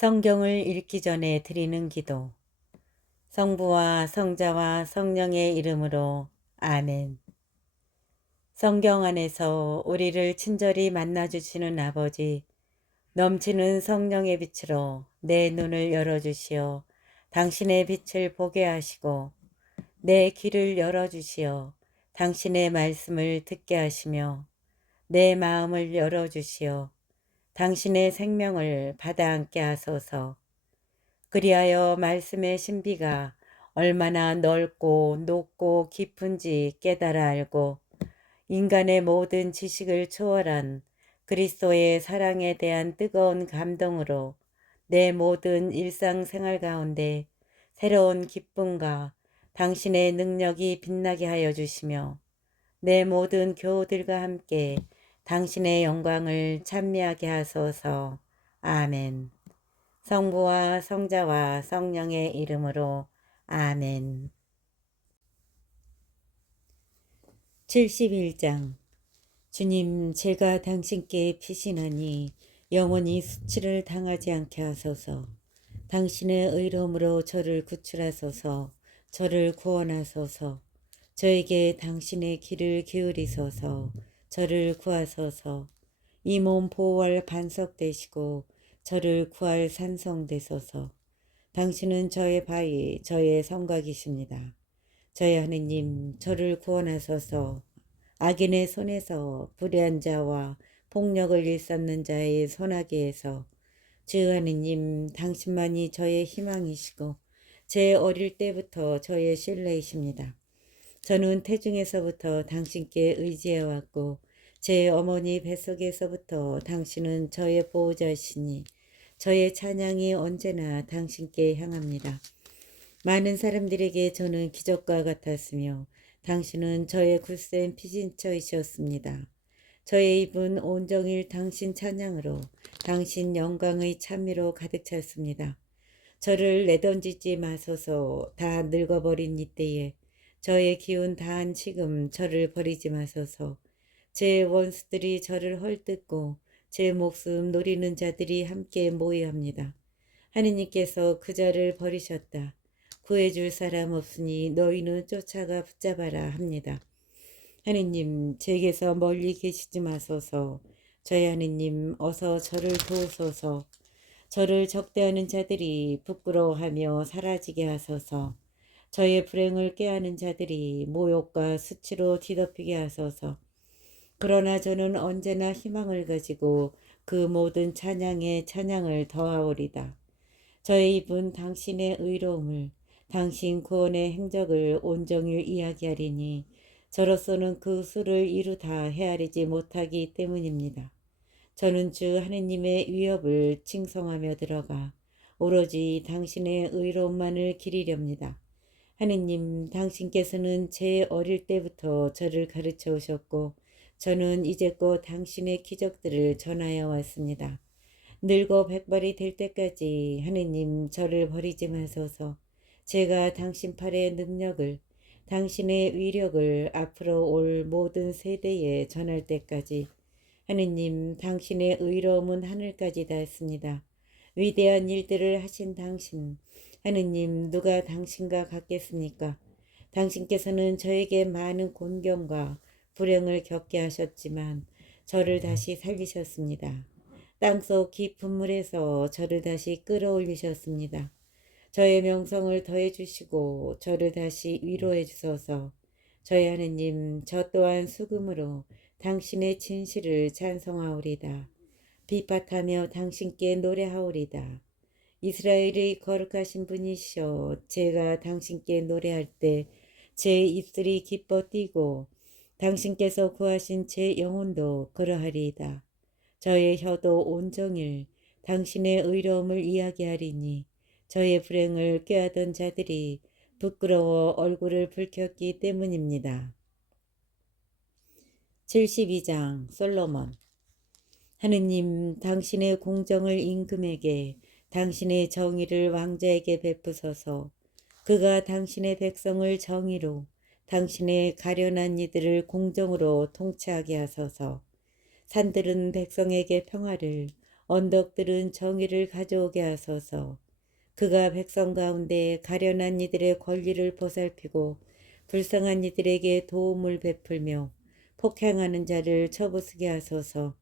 성경을 읽기 전에 드리는 기도. 성부와 성자와 성령의 이름으로 아멘. 성경 안에서 우리를 친절히 만나주시는 아버지, 넘치는 성령의 빛으로 내 눈을 열어주시어 당신의 빛을 보게 하시고, 내 귀를 열어주시어 당신의 말씀을 듣게 하시며, 내 마음을 열어주시어 당신의 생명을 받아 안게 하소서. 그리하여 말씀의 신비가 얼마나 넓고 높고 깊은지 깨달아 알고 인간의 모든 지식을 초월한 그리스도의 사랑에 대한 뜨거운 감동으로 내 모든 일상생활 가운데 새로운 기쁨과 당신의 능력이 빛나게 하여 주시며 내 모든 교우들과 함께 당신의 영광을 찬미하게 하소서. 아멘. 성부와 성자와 성령의 이름으로 아멘. 71장. 주님, 제가 당신께 피신하니 영원히 수치를 당하지 않게 하소서. 당신의 의로움으로 저를 구출하소서. 저를 구원하소서. 저에게 당신의 귀를 기울이소서. 저를 구하소서. 이 몸 보호할 반석 되시고 저를 구할 산성 되소서. 당신은 저의 바위, 저의 성곽이십니다. 저의 하느님, 저를 구원하소서. 악인의 손에서, 불의한 자와 폭력을 일삼는 자의 손아귀에서. 주 하느님, 당신만이 저의 희망이시고 제 어릴 때부터 저의 신뢰이십니다. 저는 태중에서부터 당신께 의지해왔고 제 어머니 뱃속에서부터 당신은 저의 보호자시니 저의 찬양이 언제나 당신께 향합니다. 많은 사람들에게 저는 기적과 같았으며 당신은 저의 굳센 피신처이셨습니다. 저의 입은 온종일 당신 찬양으로 당신 영광의 찬미로 가득 찼습니다. 저를 내던지지 마소서. 다 늙어버린 이때에 저의 기운 다한 지금 저를 버리지 마소서. 제 원수들이 저를 헐뜯고 제 목숨 노리는 자들이 함께 모여합니다. 하느님께서 그 자를 버리셨다. 구해줄 사람 없으니 너희는 쫓아가 붙잡아라 합니다. 하느님, 제게서 멀리 계시지 마소서. 저희 하느님, 어서 저를 도우소서. 저를 적대하는 자들이 부끄러워하며 사라지게 하소서. 저의 불행을 꾀하는 자들이 모욕과 수치로 뒤덮이게 하소서. 그러나 저는 언제나 희망을 가지고 그 모든 찬양에 찬양을 더하오리다. 저의 입은 당신의 의로움을, 당신 구원의 행적을 온종일 이야기하리니 저로서는 그 수를 이루다 헤아리지 못하기 때문입니다. 저는 주 하느님의 위협을 칭송하며 들어가 오로지 당신의 의로움만을 기리렵니다. 하느님, 당신께서는 제 어릴 때부터 저를 가르쳐 오셨고 저는 이제껏 당신의 기적들을 전하여 왔습니다. 늙어 백발이 될 때까지 하느님 저를 버리지 마소서. 제가 당신 팔의 능력을, 당신의 위력을 앞으로 올 모든 세대에 전할 때까지 하느님, 당신의 의로움은 하늘까지 닿았습니다. 위대한 일들을 하신 당신, 하느님, 누가 당신과 같겠습니까? 당신께서는 저에게 많은 곤경과 불행을 겪게 하셨지만 저를 다시 살리셨습니다. 땅속 깊은 물에서 저를 다시 끌어올리셨습니다. 저의 명성을 더해주시고 저를 다시 위로해 주소서. 저희 하느님, 저 또한 수금으로 당신의 진실을 찬송하오리다. 비파하며 당신께 노래하오리다. 이스라엘의 거룩하신 분이시여, 제가 당신께 노래할 때 제 입술이 기뻐 뛰고 당신께서 구하신 제 영혼도 그러하리이다. 저의 혀도 온종일 당신의 의로움을 이야기하리니 저의 불행을 꾀하던 자들이 부끄러워 얼굴을 붉혔기 때문입니다. 72장. 솔로몬. 하느님, 당신의 공정을 임금에게, 당신의 정의를 왕자에게 베푸소서. 그가 당신의 백성을 정의로, 당신의 가련한 이들을 공정으로 통치하게 하소서. 산들은 백성에게 평화를, 언덕들은 정의를 가져오게 하소서. 그가 백성 가운데 가련한 이들의 권리를 보살피고 불쌍한 이들에게 도움을 베풀며 폭행하는 자를 쳐부수게 하소서.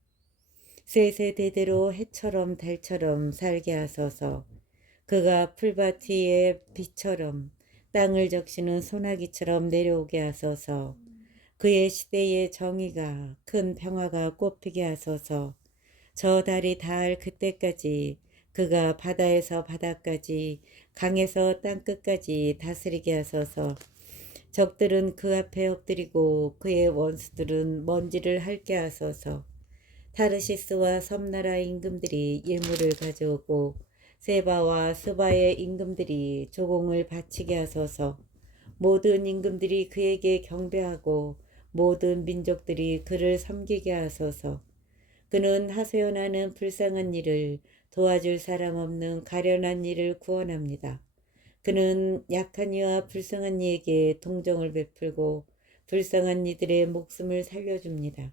세세대대로 해처럼 달처럼 살게 하소서. 그가 풀밭 위의 비처럼 땅을 적시는 소나기처럼 내려오게 하소서. 그의 시대의 정의가 큰 평화가 꽃피게 하소서. 저 달이 닿을 그때까지 그가 바다에서 바다까지 강에서 땅끝까지 다스리게 하소서. 적들은 그 앞에 엎드리고 그의 원수들은 먼지를 핥게 하소서. 타르시스와 섬나라 임금들이 예물을 가져오고 세바와 스바의 임금들이 조공을 바치게 하소서. 모든 임금들이 그에게 경배하고 모든 민족들이 그를 섬기게 하소서. 그는 하소연하는 불쌍한 일을 도와줄 사람 없는 가련한 일을 구원합니다. 그는 약한 이와 불쌍한 이에게 동정을 베풀고 불쌍한 이들의 목숨을 살려줍니다.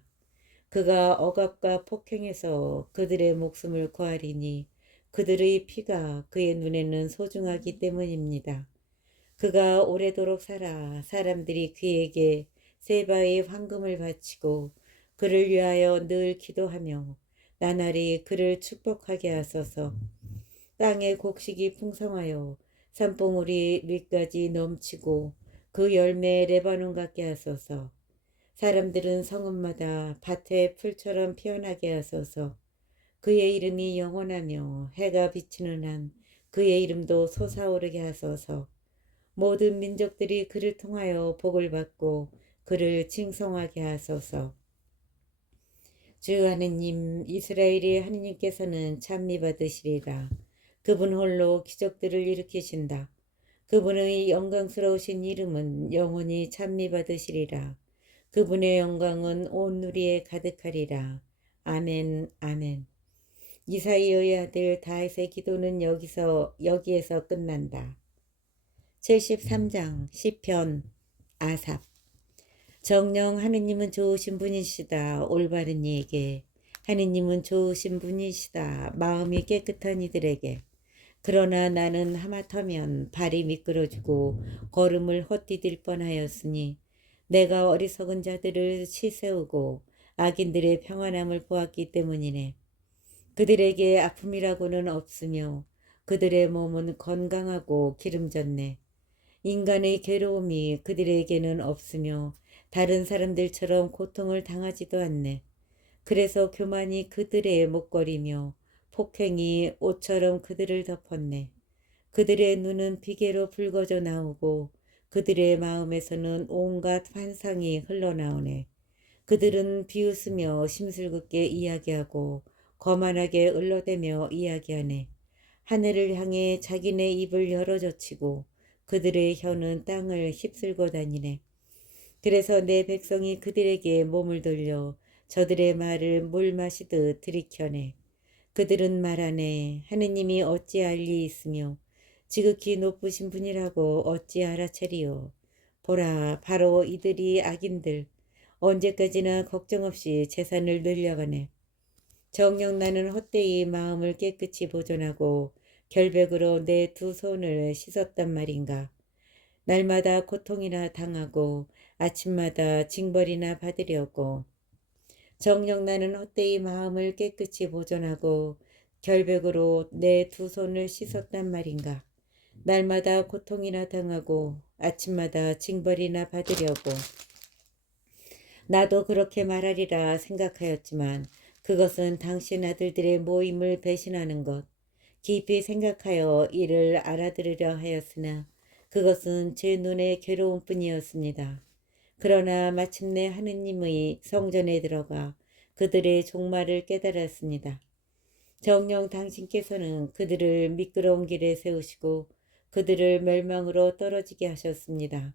그가 억압과 폭행에서 그들의 목숨을 구하리니 그들의 피가 그의 눈에는 소중하기 때문입니다. 그가 오래도록 살아 사람들이 그에게 세바의 황금을 바치고 그를 위하여 늘 기도하며 나날이 그를 축복하게 하소서. 땅의 곡식이 풍성하여 산봉우리 밑까지 넘치고 그 열매 레바논 같게 하소서. 사람들은 성읍마다 밭의 풀처럼 피어나게 하소서. 그의 이름이 영원하며 해가 비치는 한 그의 이름도 솟아오르게 하소서. 모든 민족들이 그를 통하여 복을 받고 그를 칭송하게 하소서. 주 하느님, 이스라엘의 하느님께서는 찬미 받으시리라. 그분 홀로 기적들을 일으키신다. 그분의 영광스러우신 이름은 영원히 찬미 받으시리라. 그분의 영광은 온 누리에 가득하리라. 아멘, 아멘. 이사이어의 아들 다윗의 기도는 여기에서 끝난다. 73장 시편 아삽. 정녕 하느님은 좋으신 분이시다. 올바른 이에게. 하느님은 좋으신 분이시다. 마음이 깨끗한 이들에게. 그러나 나는 하마터면 발이 미끄러지고 걸음을 헛디딜 뻔하였으니 내가 어리석은 자들을 치세우고 악인들의 평안함을 보았기 때문이네. 그들에게 아픔이라고는 없으며 그들의 몸은 건강하고 기름졌네. 인간의 괴로움이 그들에게는 없으며 다른 사람들처럼 고통을 당하지도 않네. 그래서 교만이 그들의 목걸이며 폭행이 옷처럼 그들을 덮었네. 그들의 눈은 비계로 붉어져 나오고 그들의 마음에서는 온갖 환상이 흘러나오네. 그들은 비웃으며 심술궂게 이야기하고 거만하게 을러대며 이야기하네. 하늘을 향해 자기네 입을 열어젖히고 그들의 혀는 땅을 휩쓸고 다니네. 그래서 내 백성이 그들에게 몸을 돌려 저들의 말을 물 마시듯 들이켜내. 그들은 말하네. 하느님이 어찌 알 리 있으며 지극히 높으신 분이라고 어찌 알아채리요. 보라, 바로 이들이 악인들. 언제까지나 걱정 없이 재산을 늘려가네. 정녕 나는 헛되이 마음을 깨끗이 보존하고 결백으로 내 두 손을 씻었단 말인가. 날마다 고통이나 당하고 아침마다 징벌이나 받으려고. 정녕 나는 헛되이 마음을 깨끗이 보존하고 결백으로 내 두 손을 씻었단 말인가. 날마다 고통이나 당하고 아침마다 징벌이나 받으려고. 나도 그렇게 말하리라 생각하였지만 그것은 당신 아들들의 모임을 배신하는 것. 깊이 생각하여 이를 알아들으려 하였으나 그것은 제 눈의 괴로움뿐이었습니다. 그러나 마침내 하느님의 성전에 들어가 그들의 종말을 깨달았습니다. 정녕 당신께서는 그들을 미끄러운 길에 세우시고 그들을 멸망으로 떨어지게 하셨습니다.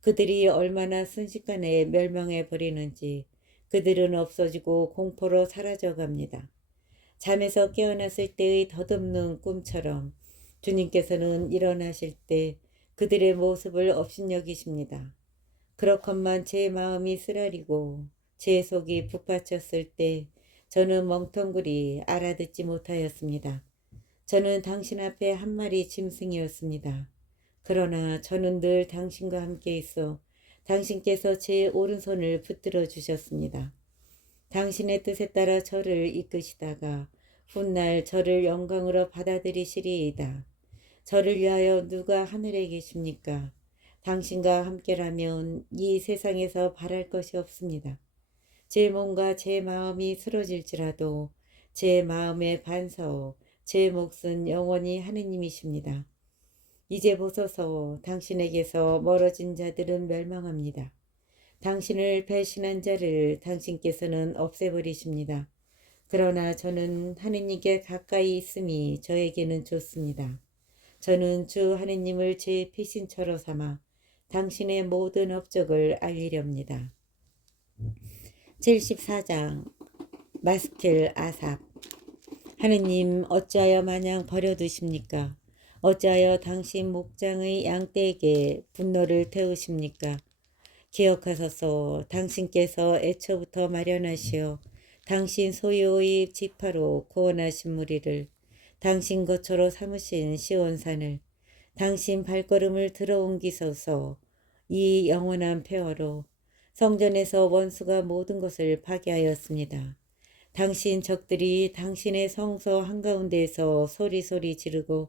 그들이 얼마나 순식간에 멸망해 버리는지 그들은 없어지고 공포로 사라져 갑니다. 잠에서 깨어났을 때의 덧없는 꿈처럼 주님께서는 일어나실 때 그들의 모습을 업신여기십니다. 그렇건만 제 마음이 쓰라리고 제 속이 북받쳤을 때 저는 멍텅구리 알아듣지 못하였습니다. 저는 당신 앞에 한 마리 짐승이었습니다. 그러나 저는 늘 당신과 함께 있어 당신께서 제 오른손을 붙들어 주셨습니다. 당신의 뜻에 따라 저를 이끄시다가 훗날 저를 영광으로 받아들이시리이다. 저를 위하여 누가 하늘에 계십니까? 당신과 함께라면 이 세상에서 바랄 것이 없습니다. 제 몸과 제 마음이 쓰러질지라도 제 마음의 반석, 제 몫은 영원히 하느님이십니다. 이제 보소서 당신에게서 멀어진 자들은 멸망합니다. 당신을 배신한 자를 당신께서는 없애버리십니다. 그러나 저는 하느님께 가까이 있음이 저에게는 좋습니다. 저는 주 하느님을 제 피신처로 삼아 당신의 모든 업적을 알리렵니다. 74장 마스킬 아삽. 하느님 어찌하여 마냥 버려두십니까? 어찌하여 당신 목장의 양떼에게 분노를 태우십니까? 기억하소서. 당신께서 애초부터 마련하시어 당신 소유의 지파로 구원하신 무리를, 당신 거처로 삼으신 시온산을 당신 발걸음을 들어옮기소서. 이 영원한 폐허로 성전에서 원수가 모든 것을 파괴하였습니다. 당신 적들이 당신의 성소 한가운데에서 소리소리 지르고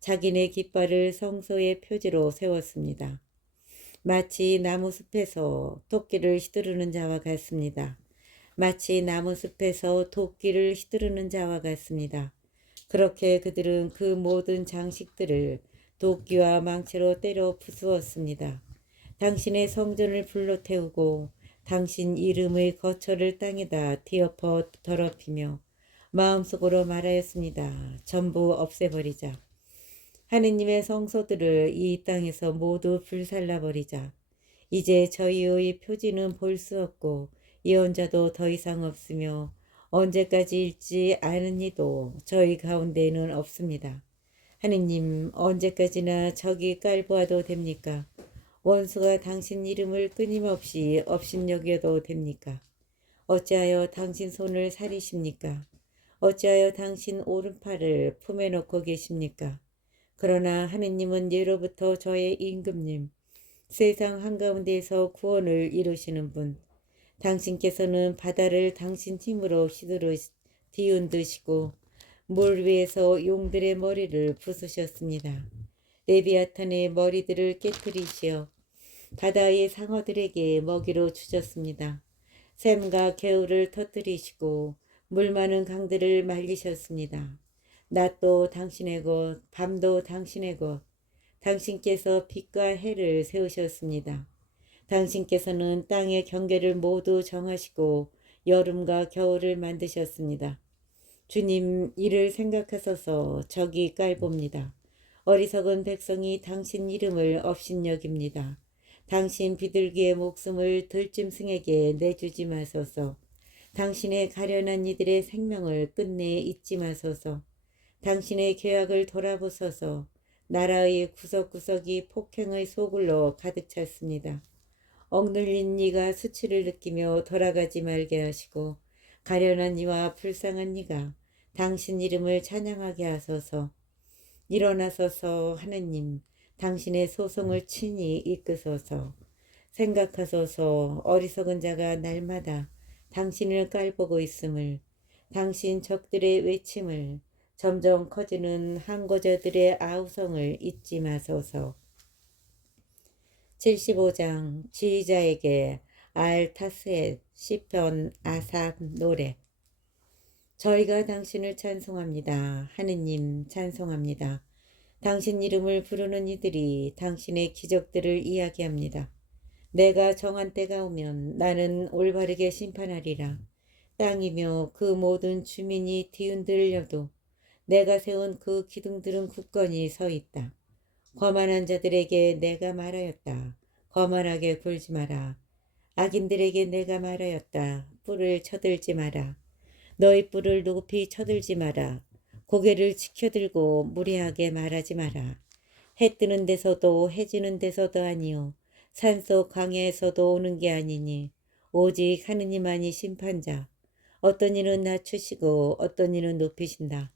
자기네 깃발을 성소의 표지로 세웠습니다. 마치 나무숲에서 토끼를 휘두르는 자와 같습니다. 마치 나무숲에서 토끼를 휘두르는 자와 같습니다. 그렇게 그들은 그 모든 장식들을 도끼와 망치로 때려 부수었습니다. 당신의 성전을 불로 태우고 당신 이름의 거처를 땅에다 뒤엎어 더럽히며 마음속으로 말하였습니다. 전부 없애버리자. 하느님의 성소들을 이 땅에서 모두 불살라버리자. 이제 저희의 표지는 볼 수 없고 예언자도 더 이상 없으며 언제까지일지 아는 이도 저희 가운데에는 없습니다. 하느님 언제까지나 저기 깔보아도 됩니까? 원수가 당신 이름을 끊임없이 업신여겨도 됩니까? 어찌하여 당신 손을 사리십니까? 어찌하여 당신 오른팔을 품에 놓고 계십니까? 그러나 하느님은 예로부터 저의 임금님, 세상 한가운데에서 구원을 이루시는 분, 당신께서는 바다를 당신 힘으로 뒤흔드시고 물 위에서 용들의 머리를 부수셨습니다. 레비아탄의 머리들을 깨뜨리시어 바다의 상어들에게 먹이로 주셨습니다. 샘과 개울을 터뜨리시고 물 많은 강들을 말리셨습니다. 낮도 당신의 것, 밤도 당신의 것. 당신께서 빛과 해를 세우셨습니다. 당신께서는 땅의 경계를 모두 정하시고 여름과 겨울을 만드셨습니다. 주님, 이를 생각하소서. 저기 깔봅니다. 어리석은 백성이 당신 이름을 업신여깁니다. 당신 비둘기의 목숨을 들짐승에게 내주지 마소서. 당신의 가련한 이들의 생명을 끝내 잊지 마소서. 당신의 계약을 돌아보소서. 나라의 구석구석이 폭행의 소굴로 가득 찼습니다. 억눌린 이가 수치를 느끼며 돌아가지 말게 하시고 가련한 이와 불쌍한 이가 당신 이름을 찬양하게 하소서. 일어나소서. 하느님, 당신의 소송을 친히 이끄소서. 생각하소서. 어리석은 자가 날마다 당신을 깔보고 있음을, 당신 적들의 외침을, 점점 커지는 항거자들의 아우성을 잊지 마소서. 75장 지휘자에게 알타스엣 시편 아삽 노래. 저희가 당신을 찬송합니다. 하느님 찬송합니다. 당신 이름을 부르는 이들이 당신의 기적들을 이야기합니다. 내가 정한 때가 오면 나는 올바르게 심판하리라. 땅이며 그 모든 주민이 뒤흔들려도 내가 세운 그 기둥들은 굳건히 서 있다. 거만한 자들에게 내가 말하였다. 거만하게 굴지 마라. 악인들에게 내가 말하였다. 뿔을 쳐들지 마라. 너희 뿔을 높이 쳐들지 마라. 고개를 치켜들고 무례하게 말하지 마라. 해 뜨는 데서도 해 지는 데서도 아니요 산속 광야에서도 오는 게 아니니 오직 하느님만이 심판자. 어떤 이는 낮추시고 어떤 이는 높이신다.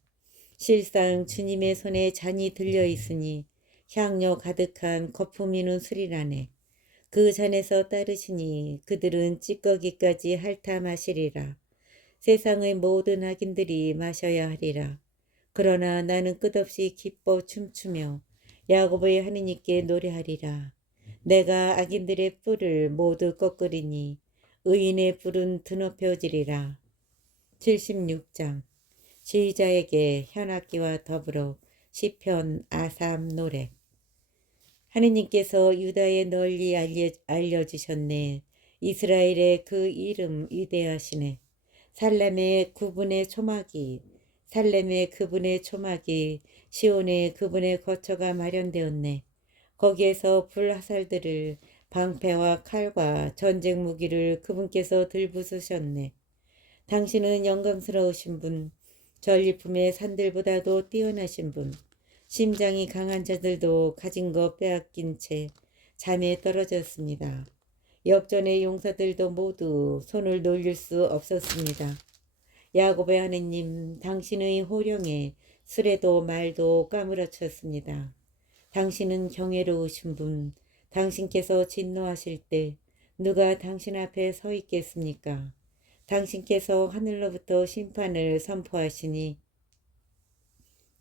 실상 주님의 손에 잔이 들려 있으니 향료 가득한 거품이는 술이라네. 그 잔에서 따르시니 그들은 찌꺼기까지 핥아 마시리라. 세상의 모든 악인들이 마셔야 하리라. 그러나 나는 끝없이 기뻐 춤추며 야곱의 하느님께 노래하리라. 내가 악인들의 뿔을 모두 꺾으리니 의인의 뿔은 드높여지리라. 76장 지휘자에게 현악기와 더불어 시편 아삽 노래. 하느님께서 유다에 널리 알려주셨네. 이스라엘의 그 이름 위대하시네. 살렘의 그분의 초막이 시온의 그분의 거처가 마련되었네. 거기에서 불화살들을 방패와 칼과 전쟁 무기를 그분께서 들부수셨네. 당신은 영광스러우신 분, 전리품의 산들보다도 뛰어나신 분, 심장이 강한 자들도 가진 것 빼앗긴 채 잠에 떨어졌습니다. 역전의 용사들도 모두 손을 놀릴 수 없었습니다. 야곱의 하느님, 당신의 호령에 술에도 말도 까무러쳤습니다. 당신은 경외로우신 분, 당신께서 진노하실 때 누가 당신 앞에 서 있겠습니까? 당신께서 하늘로부터 심판을 선포하시니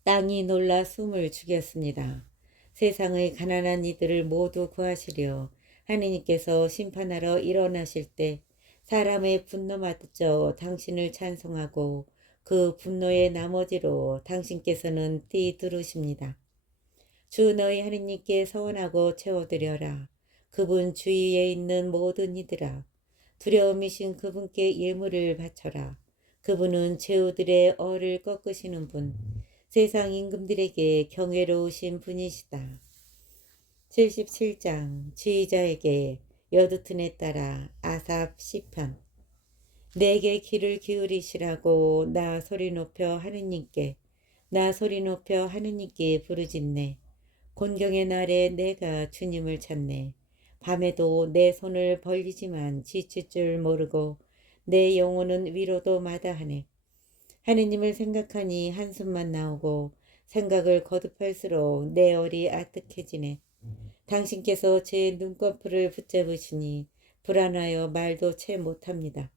땅이 놀라 숨을 죽였습니다. 세상의 가난한 이들을 모두 구하시려 하느님께서 심판하러 일어나실 때 사람의 분노마저 당신을 찬송하고 그 분노의 나머지로 당신께서는 뛰두르십니다. 주 너희 하느님께 서원하고 채워드려라. 그분 주위에 있는 모든 이들아, 두려움이신 그분께 예물을 바쳐라. 그분은 제후들의 얼을 꺾으시는 분, 세상 임금들에게 경외로우신 분이시다. 77장 지휘자에게 여두튼에 따라 아삽 시편. 내게 귀를 기울이시라고 나 소리 높여 하느님께 부르짖네. 곤경의 날에 내가 주님을 찾네. 밤에도 내 손을 벌리지만 지칠 줄 모르고 내 영혼은 위로도 마다하네. 하느님을 생각하니 한숨만 나오고 생각을 거듭할수록 내 얼이 아득해지네. 당신께서 제 눈꺼풀을 붙잡으시니 불안하여 말도 채 못합니다.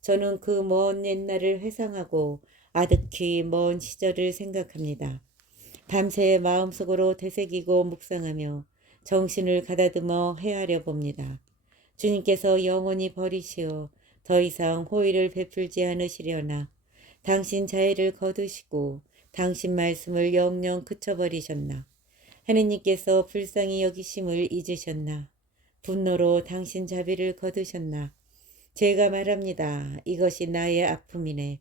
저는 그 먼 옛날을 회상하고 아득히 먼 시절을 생각합니다. 밤새 마음속으로 되새기고 묵상하며 정신을 가다듬어 헤아려 봅니다. 주님께서 영원히 버리시어 더 이상 호의를 베풀지 않으시려나. 당신 자애를 거두시고 당신 말씀을 영영 그쳐버리셨나. 하느님께서 불쌍히 여기심을 잊으셨나. 분노로 당신 자비를 거두셨나. 제가 말합니다. 이것이 나의 아픔이네.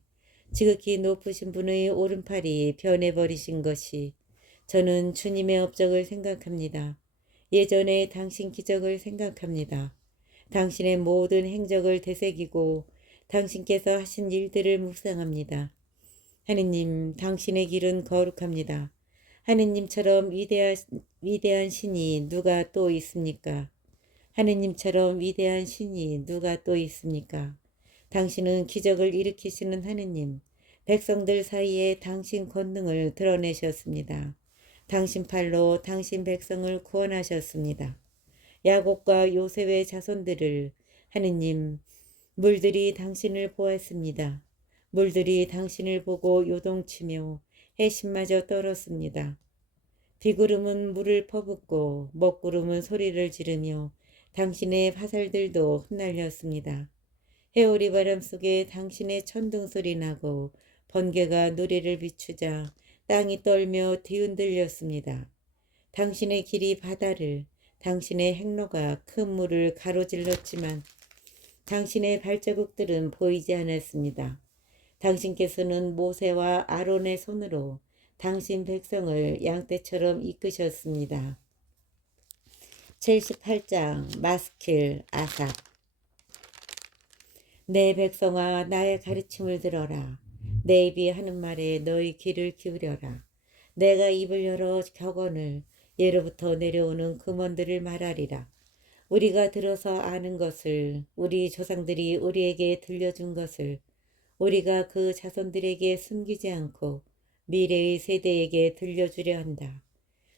지극히 높으신 분의 오른팔이 변해버리신 것이. 저는 주님의 업적을 생각합니다. 예전에 당신 기적을 생각합니다. 당신의 모든 행적을 되새기고 당신께서 하신 일들을 묵상합니다. 하느님, 당신의 길은 거룩합니다. 하느님처럼 위대한 신이 누가 또 있습니까? 하느님처럼 위대한 신이 누가 또 있습니까? 당신은 기적을 일으키시는 하느님, 백성들 사이에 당신 권능을 드러내셨습니다. 당신 팔로 당신 백성을 구원하셨습니다. 야곱과 요셉의 자손들을 하느님, 물들이 당신을 보았습니다. 물들이 당신을 보고 요동치며 해심마저 떨었습니다. 비구름은 물을 퍼붓고 먹구름은 소리를 지르며 당신의 화살들도 흩날렸습니다. 해오리 바람 속에 당신의 천둥소리 나고 번개가 누리를 비추자 땅이 떨며 뒤흔들렸습니다. 당신의 길이 바다를, 당신의 행로가 큰 물을 가로질렀지만 당신의 발자국들은 보이지 않았습니다. 당신께서는 모세와 아론의 손으로 당신 백성을 양떼처럼 이끄셨습니다. 78장 마스킬 아삽. 내 백성아, 나의 가르침을 들어라. 내 입이 하는 말에 너희 귀를 기울여라. 내가 입을 열어 격언을, 예로부터 내려오는 금원들을 말하리라. 우리가 들어서 아는 것을, 우리 조상들이 우리에게 들려준 것을, 우리가 그 자손들에게 숨기지 않고 미래의 세대에게 들려주려 한다.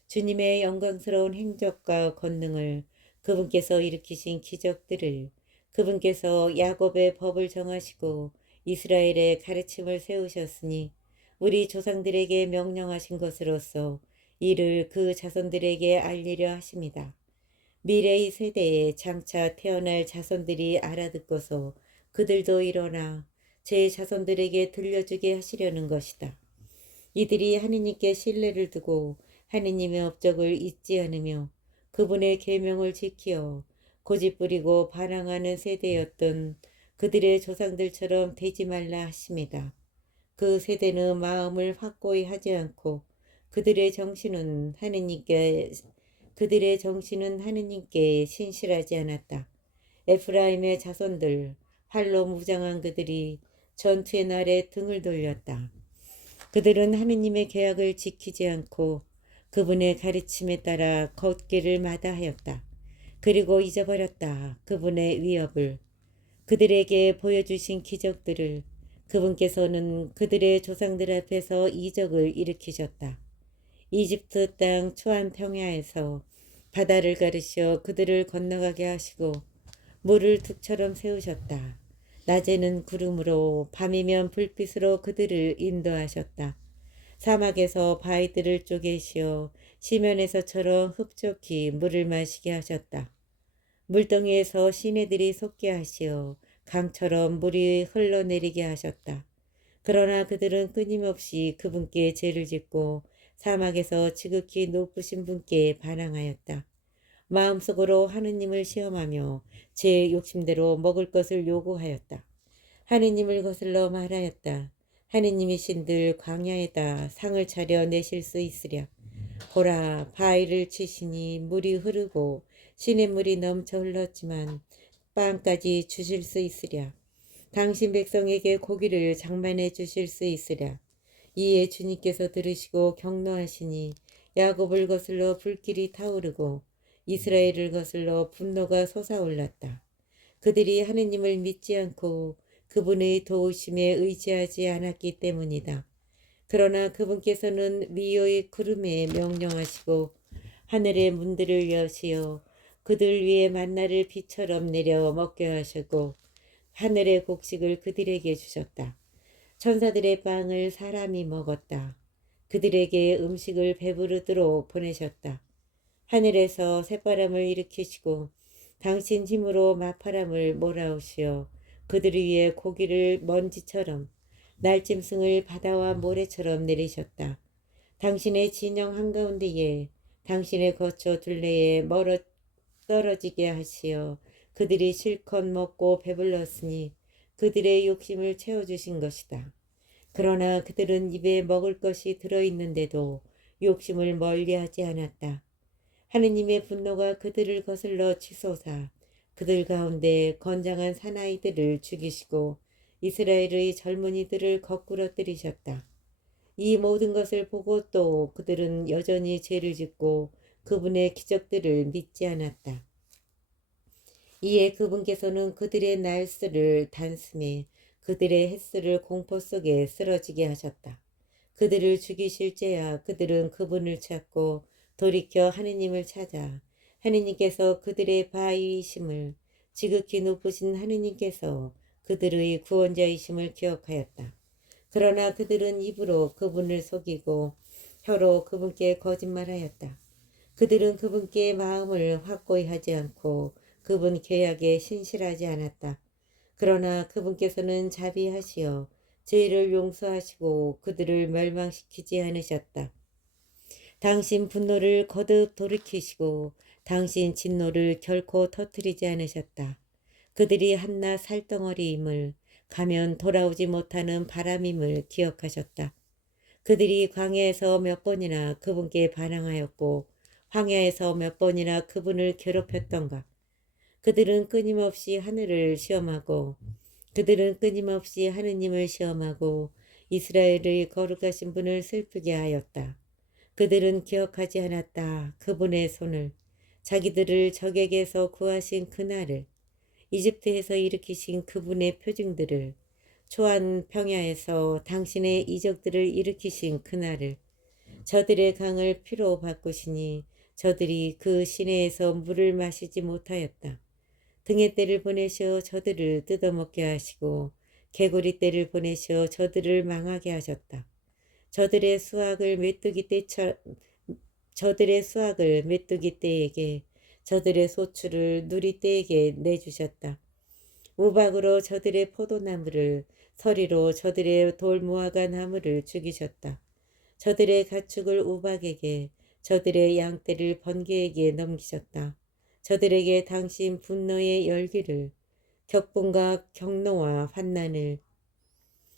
주님의 영광스러운 행적과 권능을, 그분께서 일으키신 기적들을, 그분께서 야곱의 법을 정하시고 이스라엘의 가르침을 세우셨으니 우리 조상들에게 명령하신 것으로서 이를 그 자손들에게 알리려 하십니다. 미래의 세대에 장차 태어날 자손들이 알아듣고서 그들도 일어나 제 자손들에게 들려주게 하시려는 것이다. 이들이 하느님께 신뢰를 두고 하느님의 업적을 잊지 않으며 그분의 계명을 지키어 고집부리고 반항하는 세대였던 그들의 조상들처럼 되지 말라 하십니다. 그 세대는 마음을 확고히 하지 않고 그들의 정신은 하느님께 신실하지 않았다. 에프라임의 자손들, 활로 무장한 그들이 전투의 날에 등을 돌렸다. 그들은 하느님의 계약을 지키지 않고 그분의 가르침에 따라 걷기를 마다하였다. 그리고 잊어버렸다. 그분의 위협을, 그들에게 보여주신 기적들을. 그분께서는 그들의 조상들 앞에서 이적을 일으키셨다. 이집트 땅 초안 평야에서 바다를 가르시어 그들을 건너가게 하시고 물을 둑처럼 세우셨다. 낮에는 구름으로 밤이면 불빛으로 그들을 인도하셨다. 사막에서 바위들을 쪼개시어 시면에서처럼 흡족히 물을 마시게 하셨다. 물덩이에서 시내들이 솟게 하시어 강처럼 물이 흘러내리게 하셨다. 그러나 그들은 끊임없이 그분께 죄를 짓고 사막에서 지극히 높으신 분께 반항하였다. 마음속으로 하느님을 시험하며 제 욕심대로 먹을 것을 요구하였다. 하느님을 거슬러 말하였다. 하느님이신들 광야에다 상을 차려 내실 수 있으랴. 보라, 바위를 치시니 물이 흐르고 시냇물이 넘쳐 흘렀지만 빵까지 주실 수 있으랴. 당신 백성에게 고기를 장만해 주실 수 있으랴. 이에 주님께서 들으시고 경노하시니 야곱을 거슬러 불길이 타오르고 이스라엘을 거슬러 분노가 솟아올랐다. 그들이 하느님을 믿지 않고 그분의 도우심에 의지하지 않았기 때문이다. 그러나 그분께서는 미호의 구름에 명령하시고 하늘의 문들을 여시어 그들 위에 만나를 비처럼 내려 먹게 하시고 하늘의 곡식을 그들에게 주셨다. 천사들의 빵을 사람이 먹었다. 그들에게 음식을 배부르도록 보내셨다. 하늘에서 새바람을 일으키시고 당신 힘으로 마파람을 몰아오시어 그들 위에 고기를 먼지처럼 날짐승을 바다와 모래처럼 내리셨다. 당신의 진영 한가운데에 당신의 거처 둘레에 멀어 떨어지게 하시어 그들이 실컷 먹고 배불렀으니 그들의 욕심을 채워주신 것이다. 그러나 그들은 입에 먹을 것이 들어있는데도 욕심을 멀리하지 않았다. 하느님의 분노가 그들을 거슬러 치솟아 그들 가운데 건장한 사나이들을 죽이시고 이스라엘의 젊은이들을 거꾸로 들이셨다. 이 모든 것을 보고 또 그들은 여전히 죄를 짓고 그분의 기적들을 믿지 않았다. 이에 그분께서는 그들의 날수를 단숨에 그들의 햇수를 공포 속에 쓰러지게 하셨다. 그들을 죽이실제야 그들은 그분을 찾고 돌이켜 하느님을 찾아 하느님께서 그들의 바위이심을, 지극히 높으신 하느님께서 그들의 구원자이심을 기억하였다. 그러나 그들은 입으로 그분을 속이고 혀로 그분께 거짓말하였다. 그들은 그분께 마음을 확고히 하지 않고 그분 계약에 신실하지 않았다. 그러나 그분께서는 자비하시어 죄를 용서하시고 그들을 멸망시키지 않으셨다. 당신 분노를 거듭 돌이키시고 당신 진노를 결코 터뜨리지 않으셨다. 그들이 한낱 살덩어리임을, 가면 돌아오지 못하는 바람임을 기억하셨다. 그들이 광야에서 몇 번이나 그분께 반항하였고 황야에서 몇 번이나 그분을 괴롭혔던가. 그들은 끊임없이 하늘을 시험하고 그들은 끊임없이 하느님을 시험하고 이스라엘의 거룩하신 분을 슬프게 하였다. 그들은 기억하지 않았다. 그분의 손을, 자기들을 적에게서 구하신 그날을, 이집트에서 일으키신 그분의 표징들을, 초안 평야에서 당신의 이적들을 일으키신 그날을 저들의 강을 피로 바꾸시니 저들이 그 시내에서 물을 마시지 못하였다. 등의 때를 보내셔 저들을 뜯어먹게 하시고 개구리 때를 보내셔 저들을 망하게 하셨다. 저들의 수확을 메뚜기 때에게 저들의 소출을 누리 때에게 내주셨다. 우박으로 저들의 포도나무를 서리로 저들의 돌무화과 나무를 죽이셨다. 저들의 가축을 우박에게 저들의 양떼를 번개에게 넘기셨다. 저들에게 당신 분노의 열기를 격분과 경노와 환난을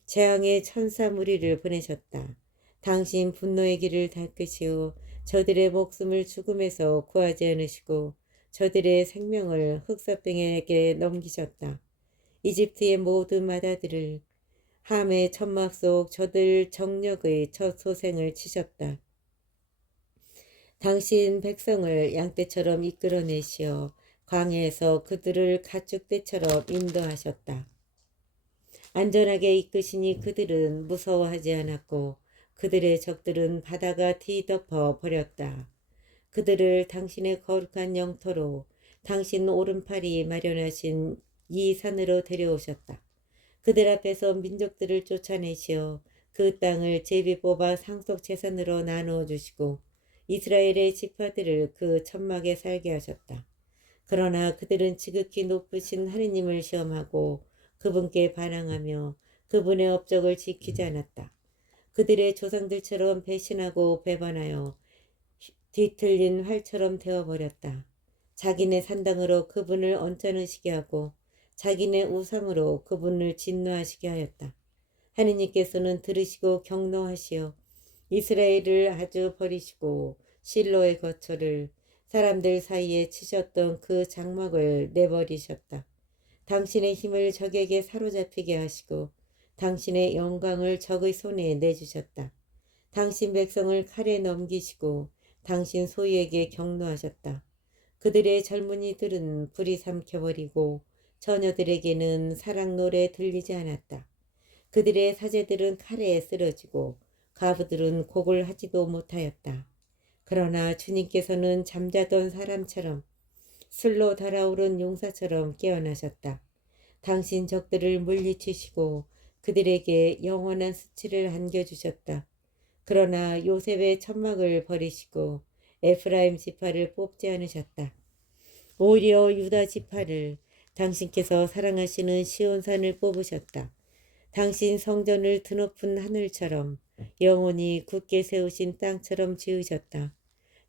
재앙의 천사 무리를 보내셨다. 당신 분노의 길을 닦으시오 저들의 목숨을 죽음에서 구하지 않으시고 저들의 생명을 흑사병에게 넘기셨다. 이집트의 모든 마다들을 함의 천막 속 저들 정력의 첫 소생을 치셨다. 당신 백성을 양떼처럼 이끌어내시어 광야에서 그들을 가축떼처럼 인도하셨다. 안전하게 이끄시니 그들은 무서워하지 않았고 그들의 적들은 바다가 뒤덮어 버렸다. 그들을 당신의 거룩한 영토로 당신 오른팔이 마련하신 이 산으로 데려오셨다. 그들 앞에서 민족들을 쫓아내시어 그 땅을 제비 뽑아 상속 재산으로 나누어 주시고 이스라엘의 지파들을 그 천막에 살게 하셨다. 그러나 그들은 지극히 높으신 하느님을 시험하고 그분께 반항하며 그분의 업적을 지키지 않았다. 그들의 조상들처럼 배신하고 배반하여 뒤틀린 활처럼 되어버렸다. 자기네 산당으로 그분을 언짢으시게 하고 자기네 우상으로 그분을 진노하시게 하였다. 하느님께서는 들으시고 경노하시어 이스라엘을 아주 버리시고 실로의 거처를 사람들 사이에 치셨던 그 장막을 내버리셨다. 당신의 힘을 적에게 사로잡히게 하시고 당신의 영광을 적의 손에 내주셨다. 당신 백성을 칼에 넘기시고 당신 소유에게 경노하셨다. 그들의 젊은이들은 불이 삼켜버리고 처녀들에게는 사랑 노래 들리지 않았다. 그들의 사제들은 칼에 쓰러지고 가부들은 곡을 하지도 못하였다. 그러나 주님께서는 잠자던 사람처럼 술로 달아오른 용사처럼 깨어나셨다. 당신 적들을 물리치시고 그들에게 영원한 수치를 안겨주셨다. 그러나 요셉의 천막을 버리시고 에프라임 지파를 뽑지 않으셨다. 오히려 유다 지파를 당신께서 사랑하시는 시온산을 뽑으셨다. 당신 성전을 드높은 하늘처럼 영원히 굳게 세우신 땅처럼 지으셨다.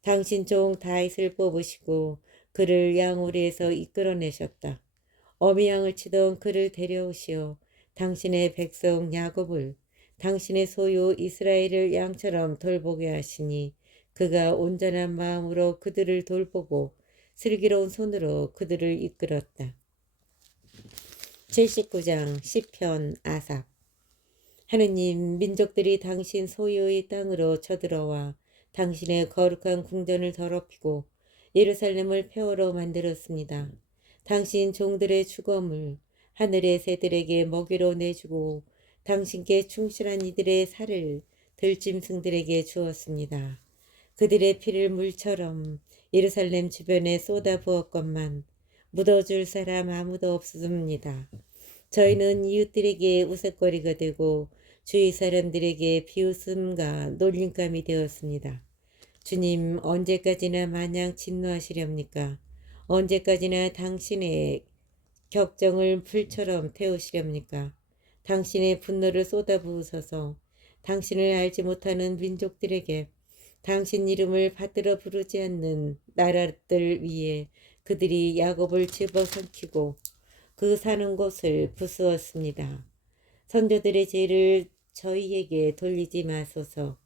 당신 종 다윗을 뽑으시고 그를 양우리에서 이끌어내셨다. 어미 양을 치던 그를 데려오시어 당신의 백성 야곱을 당신의 소유 이스라엘을 양처럼 돌보게 하시니 그가 온전한 마음으로 그들을 돌보고 슬기로운 손으로 그들을 이끌었다. 79장 시편 아삽. 하느님, 민족들이 당신 소유의 땅으로 쳐들어와 당신의 거룩한 궁전을 더럽히고 예루살렘을 폐허로 만들었습니다. 당신 종들의 주검을 하늘의 새들에게 먹이로 내주고 당신께 충실한 이들의 살을 들짐승들에게 주었습니다. 그들의 피를 물처럼 예루살렘 주변에 쏟아 부었건만 묻어줄 사람 아무도 없습니다. 저희는 이웃들에게 우스갯거리가 되고 주위 사람들에게 비웃음과 놀림감이 되었습니다. 주님, 언제까지나 마냥 진노하시렵니까? 언제까지나 당신의 격정을 불처럼 태우시렵니까? 당신의 분노를 쏟아부으소서. 당신을 알지 못하는 민족들에게 당신 이름을 받들어 부르지 않는 나라들 위에 그들이 야곱을 집어삼키고 그 사는 곳을 부수었습니다. 선조들의 죄를 저희에게 돌리지 마소서.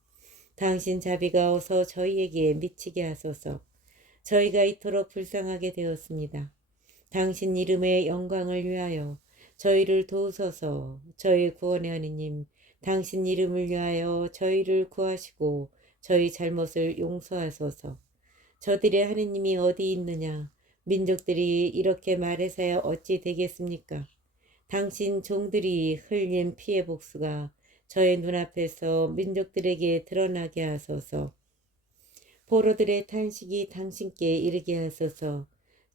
당신 자비가 어서 저희에게 미치게 하소서. 저희가 이토록 불쌍하게 되었습니다. 당신 이름의 영광을 위하여 저희를 도우소서. 저희 구원의 하느님, 당신 이름을 위하여 저희를 구하시고 저희 잘못을 용서하소서. 저들의 하느님이 어디 있느냐? 민족들이 이렇게 말해서야 어찌 되겠습니까? 당신 종들이 흘린 피의 복수가 저의 눈앞에서 민족들에게 드러나게 하소서. 포로들의 탄식이 당신께 이르게 하소서.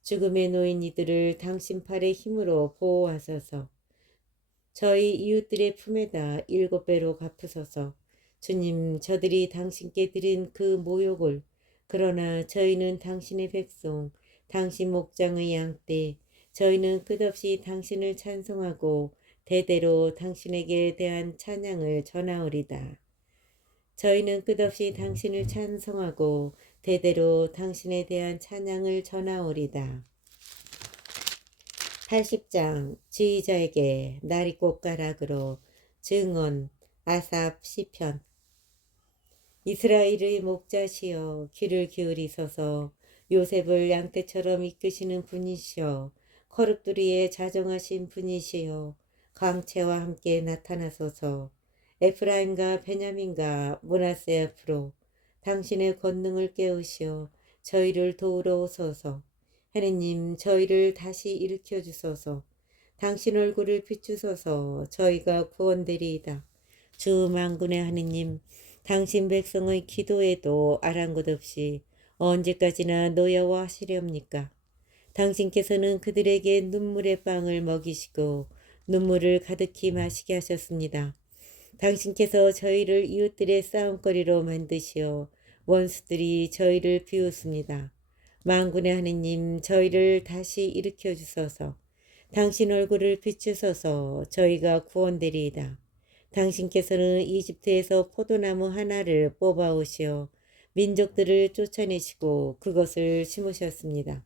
죽음에 놓인 이들을 당신 팔의 힘으로 보호하소서. 저희 이웃들의 품에다 7배로 갚으소서. 주님, 저들이 당신께 드린 그 모욕을, 그러나 저희는 당신의 백성, 당신 목장의 양떼, 저희는 끝없이 당신을 찬송하고 대대로 당신에게 대한 찬양을 전하오리다. 저희는 끝없이 당신을 찬송하고 대대로 당신에 대한 찬양을 전하오리다. 80장 지휘자에게 나리 꽃가락으로 증언 아삽 시편. 이스라엘의 목자시여 귀를 기울이소서. 요셉을 양떼처럼 이끄시는 분이시여 거룩두리에 자정하신 분이시여 광채와 함께 나타나소서. 에프라임과 베냐민과 므낫세 앞으로 당신의 권능을 깨우시어 저희를 도우러 오소서. 하느님, 저희를 다시 일으켜 주소서. 당신 얼굴을 비추소서. 저희가 구원되리이다. 주 만군의 하느님, 당신 백성의 기도에도 아랑곳 없이 언제까지나 노여워하시렵니까? 당신께서는 그들에게 눈물의 빵을 먹이시고 눈물을 가득히 마시게 하셨습니다. 당신께서 저희를 이웃들의 싸움거리로 만드시어 원수들이 저희를 비웃습니다. 만군의 하느님, 저희를 다시 일으켜 주소서. 당신 얼굴을 비추소서. 저희가 구원되리이다. 당신께서는 이집트에서 포도나무 하나를 뽑아오시어 민족들을 쫓아내시고 그것을 심으셨습니다.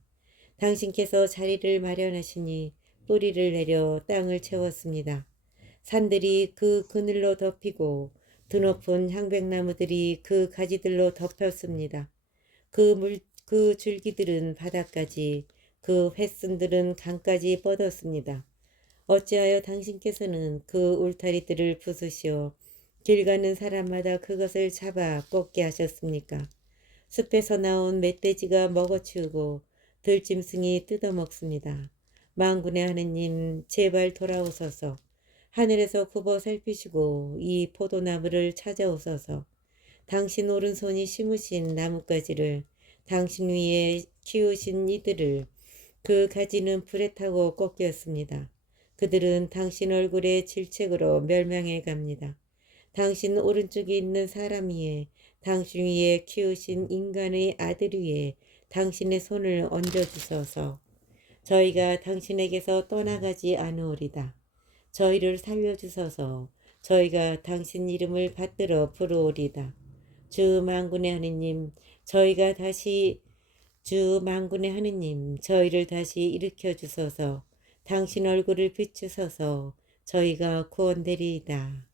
당신께서 자리를 마련하시니 뿌리를 내려 땅을 채웠습니다. 산들이 그 그늘로 덮이고 드높은 향백나무들이 그 가지들로 덮였습니다. 그 줄기들은 바다까지, 그 횟순들은 강까지 뻗었습니다. 어찌하여 당신께서는 그 울타리들을 부수시어 길 가는 사람마다 그것을 잡아 꺾게 하셨습니까? 숲에서 나온 멧돼지가 먹어치우고 들짐승이 뜯어먹습니다. 만군의 하느님, 제발 돌아오소서. 하늘에서 굽어 살피시고 이 포도나무를 찾아오소서. 당신 오른손이 심으신 나뭇가지를, 당신 위에 키우신 이들을, 그 가지는 불에 타고 꺾였습니다. 그들은 당신 얼굴의 질책으로 멸망해 갑니다. 당신 오른쪽에 있는 사람 위에, 당신 위에 키우신 인간의 아들 위에 당신의 손을 얹어주소서. 저희가 당신에게서 떠나가지 않으오리다. 저희를 살려주소서. 저희가 당신 이름을 받들어 부르오리다. 주 만군의 하느님, 저희를 다시 일으켜 주소서. 당신 얼굴을 비추소서. 저희가 구원되리이다.